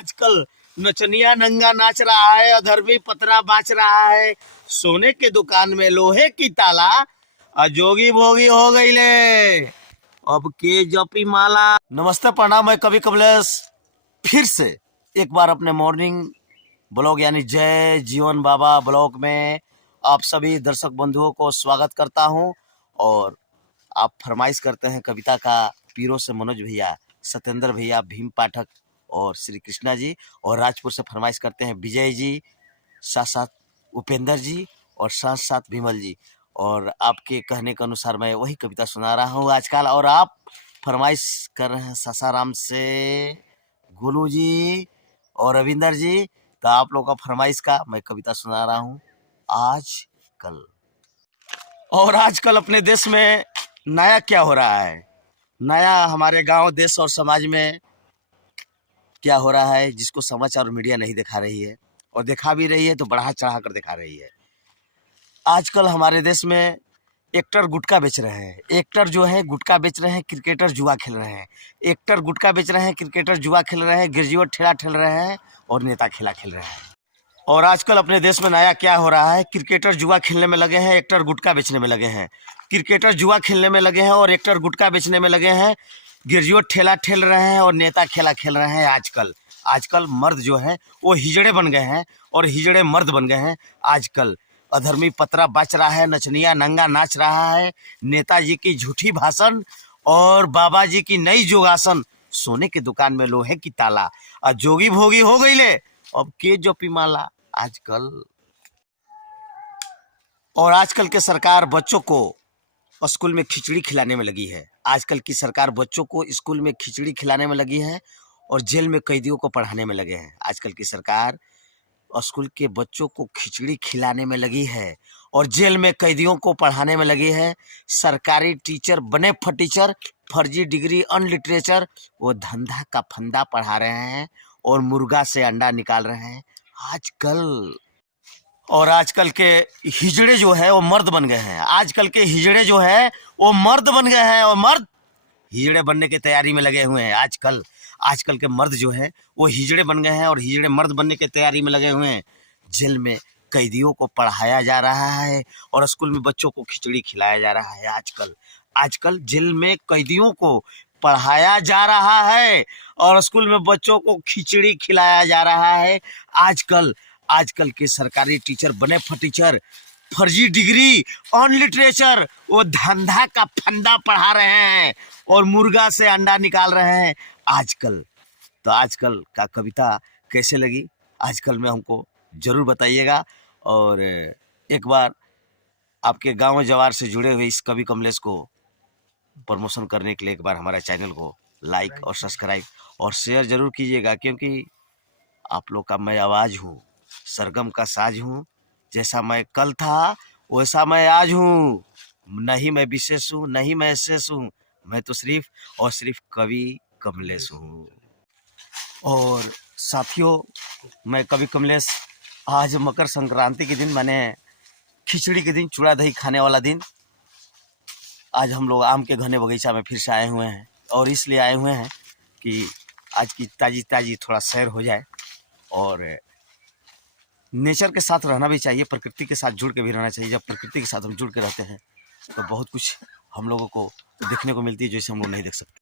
आजकल नचनिया नंगा नाच रहा है, अधर्मी पतरा बाच रहा है, सोने के दुकान में लोहे की ताला, अजोगी भोगी हो गई ले अब के जपी माला। नमस्ते प्रणाम, मैं कवि कमलेश फिर से एक बार अपने मॉर्निंग ब्लॉग यानी जय जीवन बाबा ब्लॉग में आप सभी दर्शक बंधुओं को स्वागत करता हूं। और आप फरमाइश करते हैं कविता का पीरों से मनोज भैया, सत्येंद्र भैया, भीम पाठक और श्री कृष्णा जी, और राजपुर से फरमाइश करते हैं विजय जी, साथ साथ उपेंद्र जी और साथ साथ विमल जी। और आपके कहने के अनुसार मैं वही कविता सुना रहा हूँ आजकल। और आप फरमाइश कर रहे हैं सासाराम से गोलू जी और रविंदर जी, तो आप लोगों का फरमाइश का मैं कविता सुना रहा हूँ आजकल। और आजकल अपने देश में नया क्या हो रहा है, नया हमारे गांव देश और समाज में क्या हो रहा है जिसको समाचार और मीडिया नहीं दिखा रही है, और दिखा भी रही है तो बढ़ा चढ़ा कर दिखा रही है। आजकल हमारे देश में एक्टर गुटखा बेच रहे हैं, एक्टर जो है गुटखा बेच रहे हैं, क्रिकेटर जुआ खेल रहे हैं, एक्टर गुटखा बेच रहे हैं, क्रिकेटर जुआ खेल रहे हैं, ग्रेजुएट ठेला ठेल रहे हैं और नेता खेला खेल रहे हैं। और आजकल अपने देश में नया क्या हो रहा है, क्रिकेटर जुआ खेलने में लगे हैं, एक्टर गुटखा बेचने में लगे हैं, क्रिकेटर जुआ खेलने में लगे हैं और एक्टर गुटखा बेचने में लगे हैं, ग्रेजुएट ठेला ठेल रहे हैं और नेता खेला खेल रहे हैं। आजकल मर्द जो है वो हिजड़े बन गए हैं और हिजड़े मर्द बन गए हैं। आजकल अधर्मी पतरा बच रहा है, नचनिया नंगा नाच रहा है, नेताजी की झूठी भाषण और बाबा जी की नई जोगासन, सोने की दुकान में लोहे की ताला, और जोगी भोगी हो गई ले अब के जपी माला आजकल। और आजकल के सरकार बच्चों को स्कूल में खिचड़ी खिलाने में लगी है, आजकल की सरकार बच्चों को स्कूल में खिचड़ी खिलाने में लगी है और जेल में कैदियों को पढ़ाने में लगे हैं। आजकल की सरकार स्कूल के बच्चों को खिचड़ी खिलाने में लगी है और जेल में कैदियों को पढ़ाने में लगी है। सरकारी टीचर बने फटीचर, फर्जी डिग्री अनलिटरेचर, वो धंधा का फंदा पढ़ा रहे हैं और मुर्गा से अंडा निकाल रहे हैं आजकल। और आजकल के हिजड़े जो है वो मर्द बन गए हैं, आजकल के हिजड़े जो है वो मर्द बन गए हैं और मर्द हिजड़े बनने की तैयारी में लगे हुए हैं। आजकल के मर्द जो है वो हिजड़े बन गए हैं और हिजड़े मर्द बनने की तैयारी में लगे हुए हैं। जेल में कैदियों को पढ़ाया जा रहा है और स्कूल में बच्चों को खिचड़ी खिलाया जा रहा है। आजकल जेल में कैदियों को पढ़ाया जा रहा है और स्कूल में बच्चों को खिचड़ी खिलाया जा रहा है। आजकल के सरकारी टीचर बने फटीचर, फर्जी डिग्री अनलिटरेचर, वो धंधा का फंदा पढ़ा रहे हैं और मुर्गा से अंडा निकाल रहे हैं आजकल। तो आजकल का कविता कैसे लगी आजकल में हमको जरूर बताइएगा। और एक बार आपके गांव जवार से जुड़े हुए इस कवि कमलेश को प्रमोशन करने के लिए एक बार हमारे चैनल को लाइक और सब्सक्राइब और शेयर जरूर कीजिएगा, क्योंकि आप लोग का मैं आवाज़ हूँ, सरगम का साज हूँ। जैसा मैं कल था वैसा मैं आज हूँ, नहीं मैं विशेष हूँ, नहीं मैं शेष हूँ, मैं तो सिर्फ कवि कमलेश हूँ। और साथियों, मैं कवि कमलेश आज मकर संक्रांति के दिन, मैंने खिचड़ी के दिन, चूड़ा दही खाने वाला दिन, आज हम लोग आम के घने बगीचा में फिर से आए हुए हैं। और इसलिए आए हुए हैं कि आज की ताज़ी थोड़ा सैर हो जाए और नेचर के साथ रहना भी चाहिए, प्रकृति के साथ जुड़ के भी रहना चाहिए। जब प्रकृति के साथ हम जुड़ के रहते हैं तो बहुत कुछ हम लोगों को देखने को मिलती है जो इसे हम लोग नहीं देख सकते।